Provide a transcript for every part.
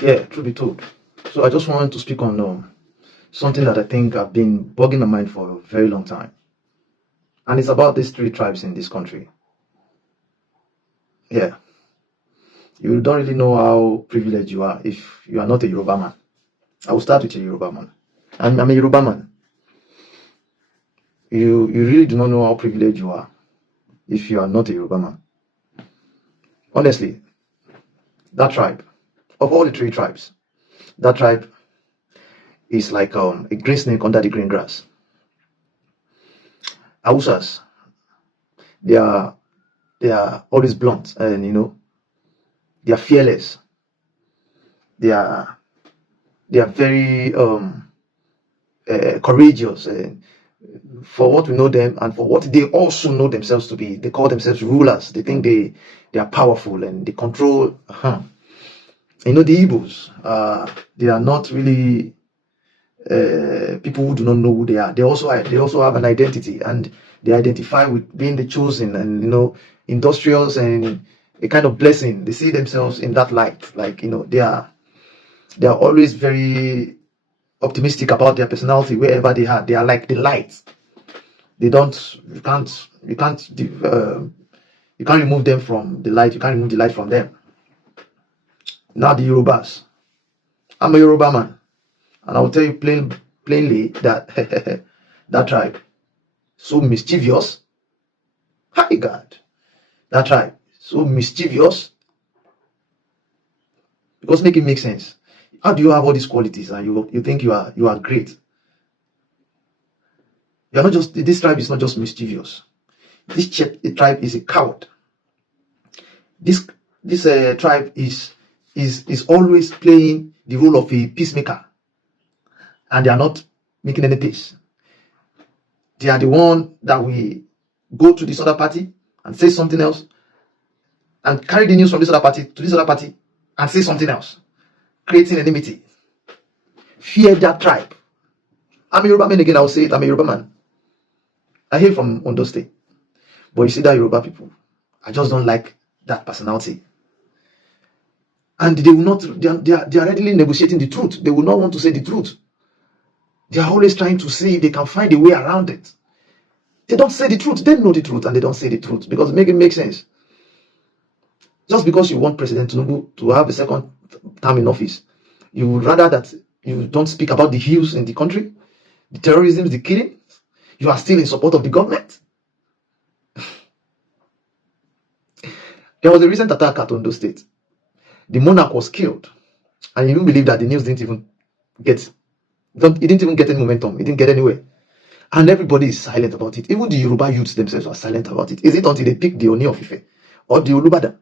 Yeah, truth be told. So I just wanted to speak on something that I think have been bugging my mind for a very long time. And it's about these three tribes in this country. Yeah. You don't really know how privileged you are if you are not a Yoruba man. I will start with a Yoruba man. I'm a Yoruba man. You really do not know how privileged you are if you are not a Yoruba man. Honestly, that tribe, of all the three tribes, that tribe is like a green snake under the green grass. Hausas, they are they are always blunt and they are fearless. They are they are very courageous for what we know them and for what they also know themselves to be. They call themselves rulers. They think they are powerful and they control. The Igbos, they are not really people who do not know who they are. They also have an identity, and they identify with being the chosen, and industrials and a kind of blessing. They see themselves in that light. Like they are always very optimistic about their personality wherever they are. They are like the light. They don't. You can't remove them from the light. You can't remove the light from them. Now the Yorubas. I'm a Yoruba man, and I will tell you plainly that that tribe so mischievous. Hi God, that tribe so mischievous because make it make sense. How do you have all these qualities and you think you are great? You're not just this tribe is not just mischievous. The tribe is a coward. This this tribe is always playing the role of a peacemaker, and they are not making any peace. They are the one that we go to this other party and say something else, and carry the news from this other party to this other party and say something else, creating enmity. Fear that tribe. I'm a Yoruba man again. I'll say it. I'm a Yoruba man. I hail from Ondo State, but you see that Yoruba people, I just don't like that personality. And they will not. They are readily negotiating the truth. They will not want to say the truth. They are always trying to see if they can find a way around it. They don't say the truth. They know the truth and they don't say the truth because it makes sense. Just because you want President Tinubu to have a second term in office, you would rather that you don't speak about the hills in the country, the terrorism, the killing. You are still in support of the government. There was a recent attack at Ondo State. The monarch was killed, and you don't believe that the news didn't even get. It didn't even get any momentum. It didn't get anywhere. And everybody is silent about it. Even the Yoruba youths themselves are silent about it. Is it until they pick the Oni of Ife or the Olubadan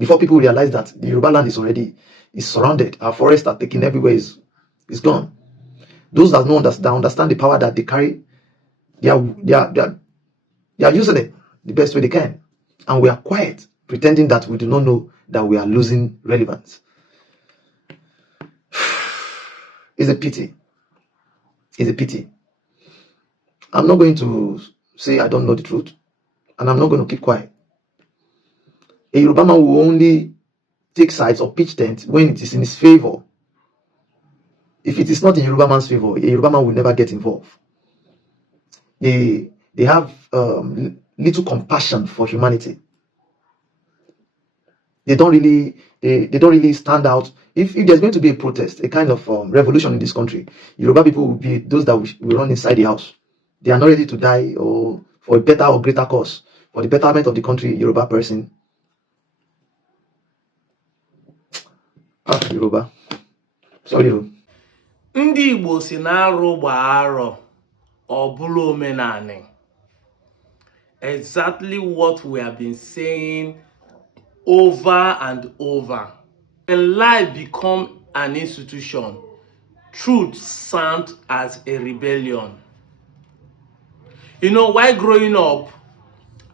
before people realize that the Yoruba land is surrounded? Our forests are taken everywhere, is gone. Those that don't understand the power that they carry, they are using it the best way they can. And we are quiet, pretending that we do not know that we are losing relevance. It's a pity. It's a pity. I'm not going to say I don't know the truth, and I'm not going to keep quiet. A Yoruba man will only take sides or pitch tent when it is in his favor. If it is not in Yoruba man's favor, a Yoruba man will never get involved. They have little compassion for humanity. They don't really stand out. If there's going to be a protest, a kind of revolution in this country, Yoruba people will be those that will run inside the house. They are not ready to die or for a better or greater cause, for the betterment of the country. Yoruba person, Yoruba. Sorry. Ndị Igbo si na arụ gbaa arọ ọ bụrụ omenani. Exactly what we have been saying over and over. When lie become an institution, truth sounds as a rebellion. While growing up,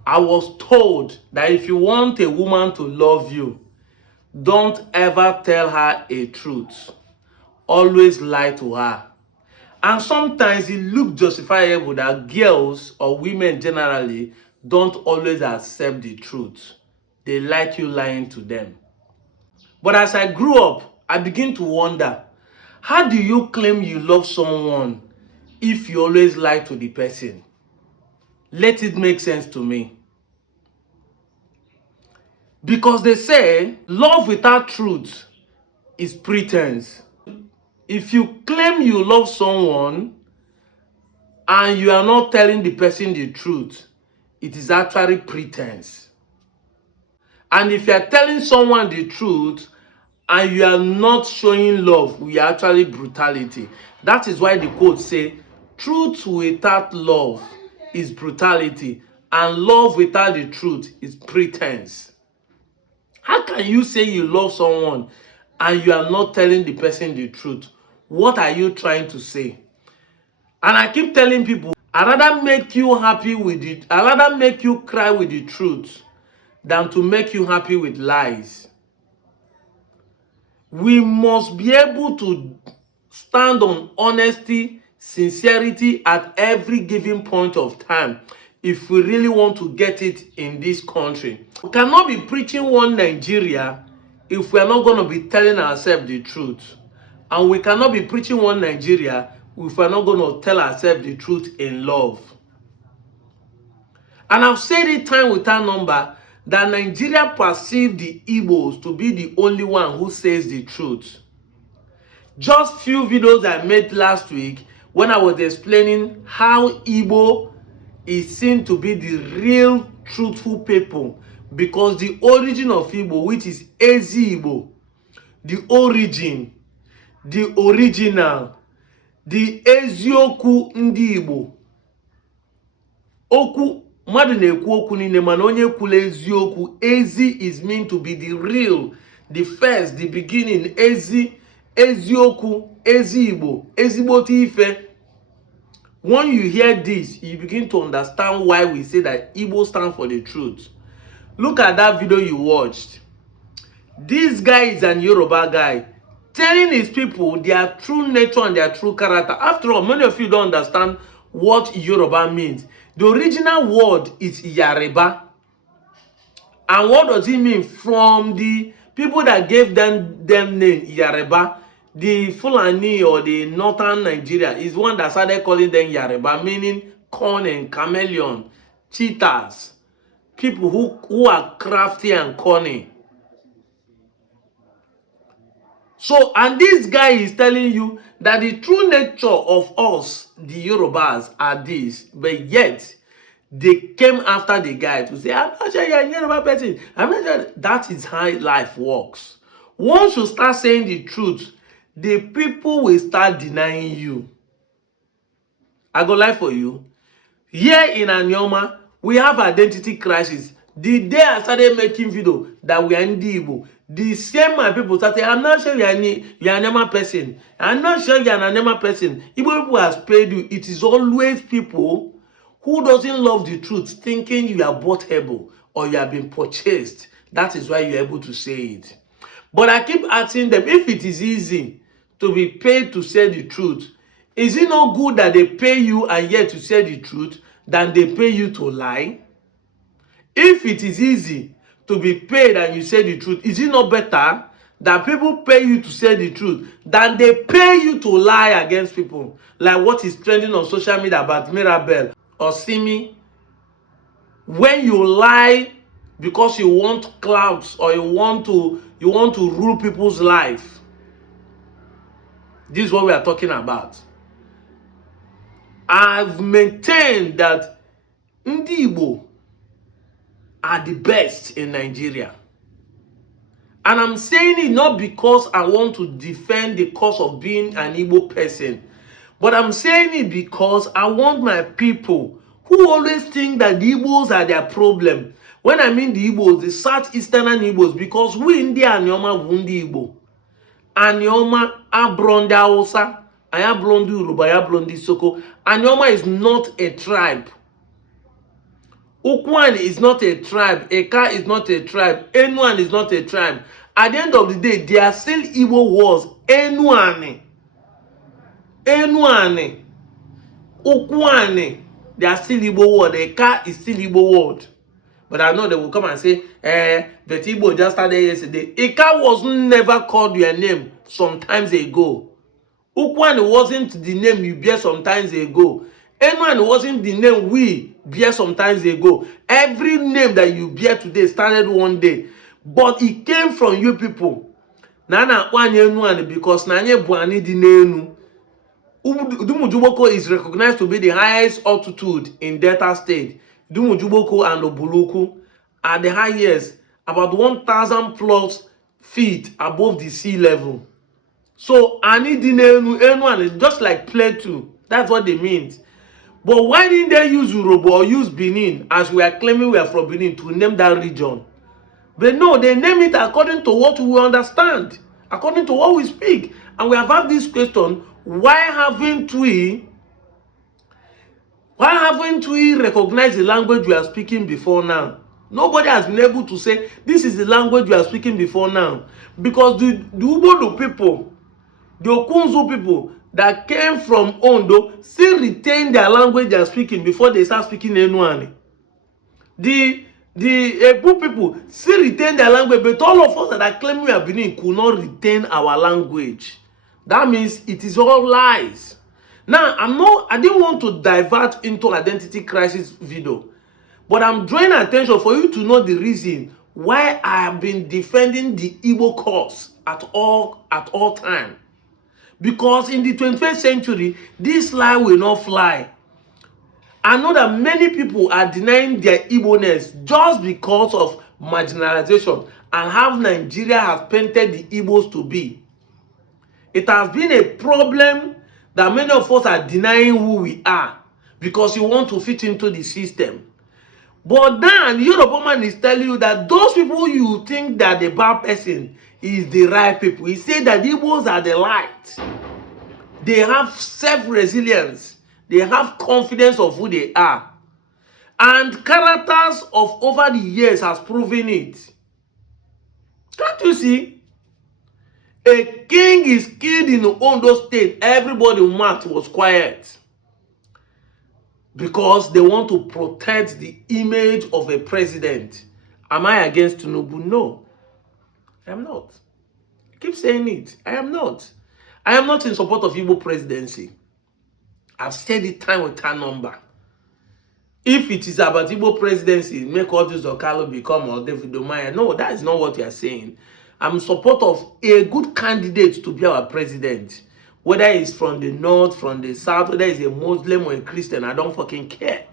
I was told that if you want a woman to love you, don't ever tell her a truth. Always lie to her. And sometimes it looks justifiable that girls or women generally don't always accept the truth. They like you lying to them. But as I grew up, I begin to wonder, how do you claim you love someone if you always lie to the person? Let it make sense to me. Because they say love without truth is pretense. If you claim you love someone and you are not telling the person the truth, it is actually pretense. And if you are telling someone the truth and you are not showing love, we are actually brutality. That is why the quote say, truth without love is brutality, and love without the truth is pretense. How can you say you love someone and you are not telling the person the truth? What are you trying to say? And I keep telling people, I'd rather make you happy with it, I'd rather make you cry with the truth than to make you happy with lies. We must be able to stand on honesty, sincerity at every given point of time if we really want to get it in this country. We cannot be preaching one Nigeria if we are not going to be telling ourselves the truth. And we cannot be preaching one Nigeria if we are not going to tell ourselves the truth in love. And I've said it time without number that Nigeria perceives the Igbos to be the only one who says the truth. Just few videos I made last week when I was explaining how Igbo is seen to be the real truthful people, because the origin of Igbo, which is Ezi Igbo, the origin, the original, the Ezioku ndị Igbo. Okwu mmadụ na-ekwu okwu niile, mana onye kwula eziokwu, ezi is meant to be the real, the first, the beginning. Eziokwu, ezi Igbo, ezigbote ife. When you hear this, you begin to understand why we say that Igbo stands for the truth. Look at that video you watched. This guy is an Yoruba guy telling his people their true nature and their true character. After all, many of you don't understand what Yoruba means. The original word is Yariba. And what does it mean? From the people that gave them name Yariba, the Fulani or the northern Nigeria is one that started calling them Yariba, meaning cunning, chameleon, cheaters, people who are crafty and cunning. So, and this guy is telling you that the true nature of us, the Yorubas, are this, but yet they came after the guy to say, I'm not sure you're a Yoruba person. I'm not sure. That is how life works. Once you start saying the truth, the people will start denying you. I go lie for you. Here in Anyoma, we have identity crisis. The day I started making video that we are in the Igbo, the same my people started, I'm not sure you're an Anyoma person. I'm not sure you're an Anyoma person. Igbo people has paid you. It is always people who doesn't love the truth, thinking you are bought-able or you have been purchased. That is why you're able to say it. But I keep asking them, if it is easy to be paid to say the truth, is it not good that they pay you and yet to say the truth than they pay you to lie? If it is easy to be paid and you say the truth, is it not better that people pay you to say the truth than they pay you to lie against people? Like what is trending on social media about Mirabel or Simi. When you lie because you want clouds or you want to rule people's life. This is what we are talking about. I've maintained that Ndi Igbo are the best in Nigeria. And I'm saying it not because I want to defend the cause of being an Igbo person, but I'm saying it because I want my people who always think that the Igbos are their problem. When I mean the Igbos, the southeastern Igbos, because we in the Anyoma wundi Igbo. Anyoma abrondi Hausa, ayabrondi Yoruba, ayabrondi Soko. Anyoma is not a tribe. Ukwan is not a tribe. Eka is not a tribe. Enuan is not a tribe. At the end of the day, they are still Igbo words. Enuane. Enuane. Ukwane. They are still Igbo word. Eka is still Igbo word. But I know they will come and say, the Igbo just started yesterday. Ika was never called your name sometimes ago. Ukwan wasn't the name you bear sometimes ago. Anyone wasn't the name we bear sometimes ago. Every name that you bear today started one day. But it came from you people. Nana Wanye because Nanye Buani Dinenu. Dumujuboko is recognized to be the highest altitude in Delta State. Dumujuboko and Obuluku are the highest, about 1,000 plus feet above the sea level. So Ani Dinenu anyone is just like Plateau. That's what they mean. But why didn't they use Yoruba or use Benin, as we are claiming we are from Benin, to name that region? But no, they name it according to what we understand, according to what we speak. And we have had this question, why haven't we recognized the language we are speaking before now? Nobody has been able to say, this is the language we are speaking before now. Because the Ubodo people, the Okunzu people that came from Ondo still retain their language they are speaking before they start speaking Enuani. The Ebu people still retain their language, but all of us that are claiming we are Benin could not retain our language. That means it is all lies. Now, I didn't want to divert into identity crisis video, but I'm drawing attention for you to know the reason why I have been defending the Igbo cause at all time. Because in the 21st century, this lie will not fly. I know that many people are denying their Igbo-ness just because of marginalization and how Nigeria has painted the Igbos to be. It has been a problem that many of us are denying who we are because you want to fit into the system. But then Yoruba man is telling you that those people you think that the bad person is the right people. He said that the Igbos are the light. They have self-resilience. They have confidence of who they are. And characters of over the years has proven it. Can't you see? A king is killed in Ondo State. Everybody marked was quiet. Because they want to protect the image of a president. Am I against Tinubu? No. I am not. I keep saying it. I am not. I am not in support of Igbo presidency. I've said it time with time number. If it is about Igbo presidency, make all this Okalo become or David Omaya. No, that is not what you are saying. I'm in support of a good candidate to be our president. Whether he's from the north, from the south, whether he's a Muslim or a Christian, I don't fucking care.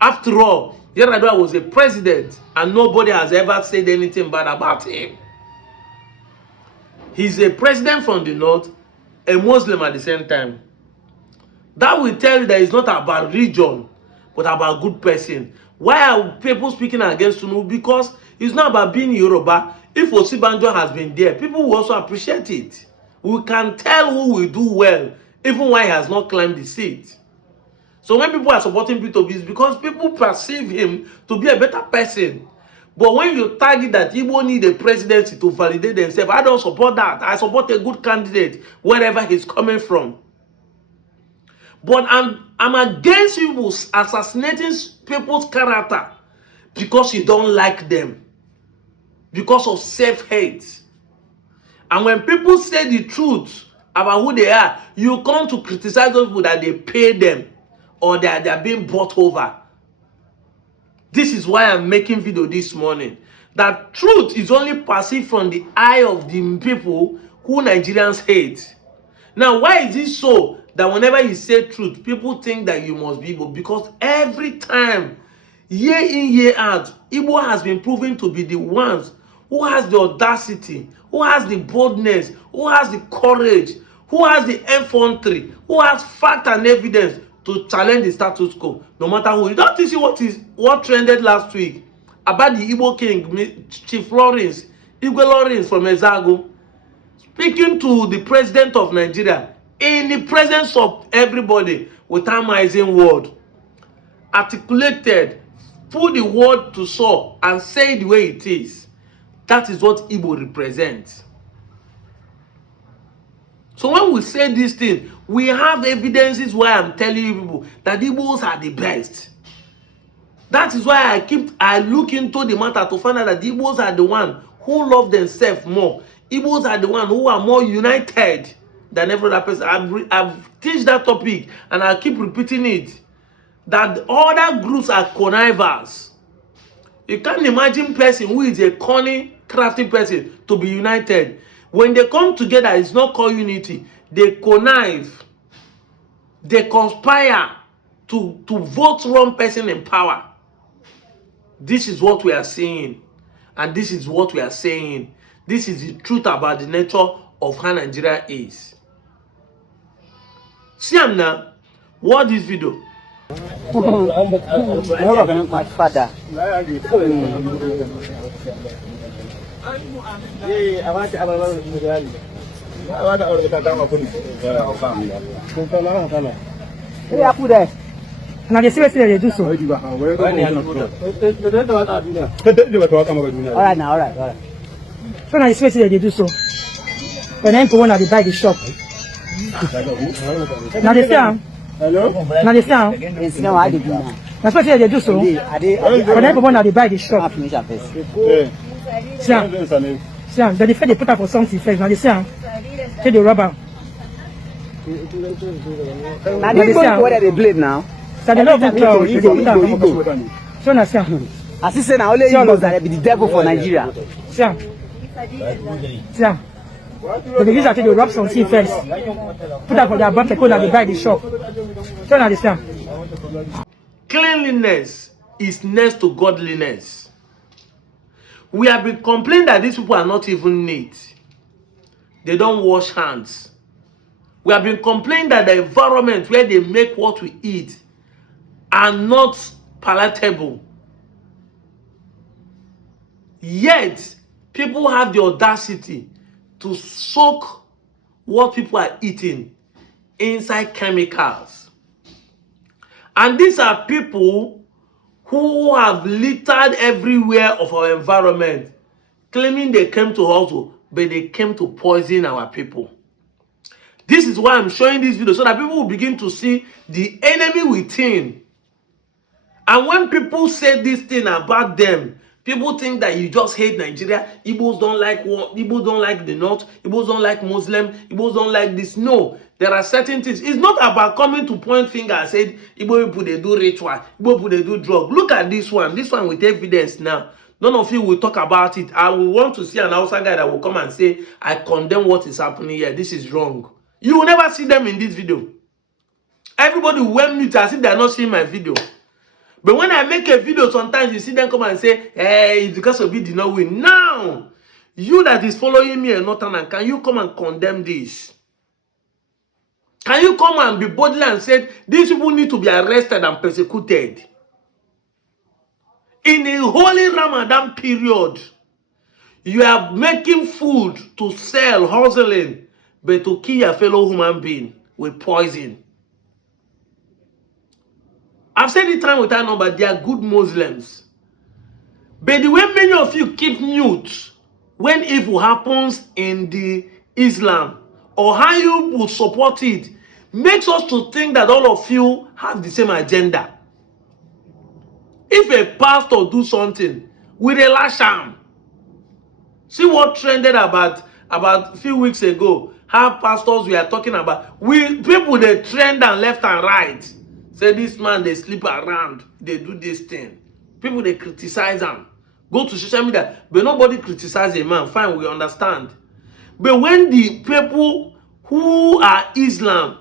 After all, Yariba was a president and nobody has ever said anything bad about him. He's a president from the north, a Muslim at the same time. That will tell you that it's not about religion, but about good person. Why are people speaking against Tinubu? Because it's not about being Yoruba. If Osibanjo has been there, people will also appreciate it. We can tell who will do well, even when he has not climbed the seat. So when people are supporting P2B, it's because people perceive him to be a better person. But when you target that Igbo need a presidency to validate themselves, I don't support that. I support a good candidate, wherever he's coming from. But I'm against you assassinating people's character because you don't like them, because of self-hate. And when people say the truth about who they are, you come to criticize those people that they pay them or that they are being bought over. This is why I'm making video this morning. That truth is only perceived from the eye of the people who Nigerians hate. Now, why is it so that whenever you say truth, people think that you must be Igbo? Because every time, year in, year out, Igbo has been proven to be the ones who has the audacity, who has the boldness, who has the courage, who has the infantry, who has fact and evidence to challenge the status quo, no matter who. You don't see what trended last week about the Igbo king, Chief Lawrence, Igwe Lawrence from Ezago, speaking to the president of Nigeria in the presence of everybody with amazing word, articulated, put the word to saw and say it the way it is. That is what Igbo represents. So when we say this thing, we have evidences why I'm telling you people that Igbos are the best. That is why I look into the matter to find out that the Igbos are the one who love themselves more. Igbos are the one who are more united than every other person. I've teach that topic and I keep repeating it. That other groups are connivers. You can't imagine person who is a cunning, crafty person to be united. When they come together, it's not called unity. They connive. They conspire to vote wrong person in power. This is what we are seeing. And this is what we are saying. This is the truth about the nature of how Nigeria is. See am now. Watch this video. My father. Now they see what they do so. All right now, all right. So now they see what they do so. When them go now they buy the shop. Now they say, Hello? now they say, It's now I do now. that's what they do so. When them go now they buy the shop. Finish up first. See, then they say they put up for something first. Now they say, take the rubber. Now they go where they blame now. So they don't put cloud. They put up. So now see, As he say now only you know that be the devil for Nigeria. see, they use that to rub something first. Put up for their bank account and they buy the shop. So now they say, Cleanliness is next to godliness. We have been complaining that these people are not even neat. They don't wash hands. We have been complaining that the environment where they make what we eat are not palatable. Yet, people have the audacity to soak what people are eating inside chemicals. And these are people who have littered everywhere of our environment, claiming they came to hustle, but they came to poison our people. This is why I'm showing this video, so that people will begin to see the enemy within. And when people say this thing about them, people think that you just hate Nigeria. Igbos don't like war. Igbos don't like the North. Igbos don't like Muslim. Igbos don't like this. No, there are certain things. It's not about coming to point finger and say Igbo people they do ritual. Igbo people they do drug. Look at this one. This one with evidence now. None of you will talk about it. I will want to see an outside guy that will come and say, I condemn what is happening here. This is wrong. You will never see them in this video. Everybody will mute as if they are not seeing my video. But when I make a video, sometimes you see them come and say, hey, it's because of you did not win. Now, you that is following me and not, can you come and condemn this? Can you come and be boldly and say, these people need to be arrested and persecuted? In a holy Ramadan period, you are making food to sell, hustling, but to kill your fellow human being with poison. I've said it time without number, they are good Muslims. But the way many of you keep mute when evil happens in the Islam, or how you will support it, makes us to think that all of you have the same agenda. If a pastor do something, we relash him. See what trended about a few weeks ago, how pastors we are talking about. People they trend and left and right. Say this man they sleep around, they do this thing. People they criticize them. Go to social media, but nobody criticize a man. Fine, we understand. But when the people who are Islam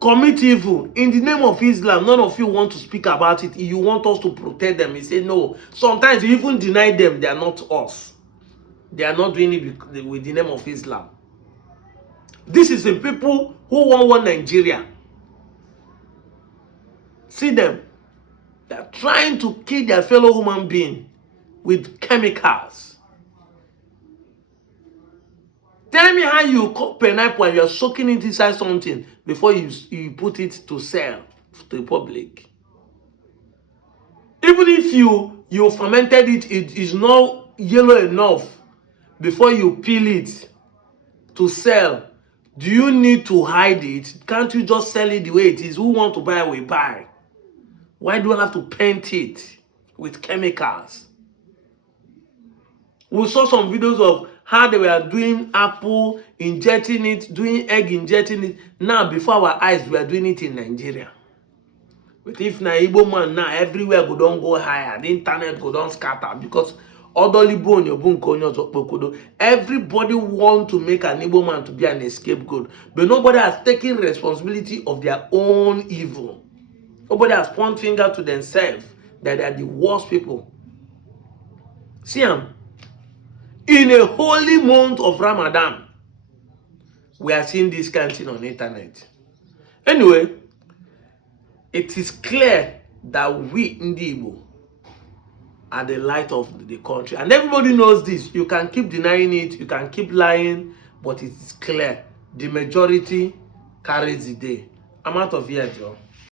commit evil in the name of Islam, none of you want to speak about it. You want us to protect them. You say no. Sometimes you even deny them. They are not us. They are not doing it with the name of Islam. This is the people who want Nigeria. See them. They are trying to kill their fellow human being with chemicals. Tell me how you cut pineapple and you are soaking it inside something before you put it to sell to the public. Even if you fermented it, it is not yellow enough before you peel it to sell. Do you need to hide it? Can't you just sell it the way it is? Who want to buy will buy. Why do I have to paint it with chemicals? We saw some videos of how they were doing apple, injecting it, doing egg, injecting it. Now, before our eyes, we are doing it in Nigeria. But if na Igbo man now, everywhere go don't go higher, the internet go don't scatter because everybody want to make an Igbo man to be an scapegoat, but nobody has taken responsibility of their own evil. Nobody has pointed finger to themselves that they are the worst people. See, in a holy month of Ramadan, we are seeing this kind of thing on the internet. Anyway, it is clear that we in the Igbo are the light of the country. And everybody knows this. You can keep denying it, you can keep lying, but it is clear. The majority carries the day. I'm out of here, Joe.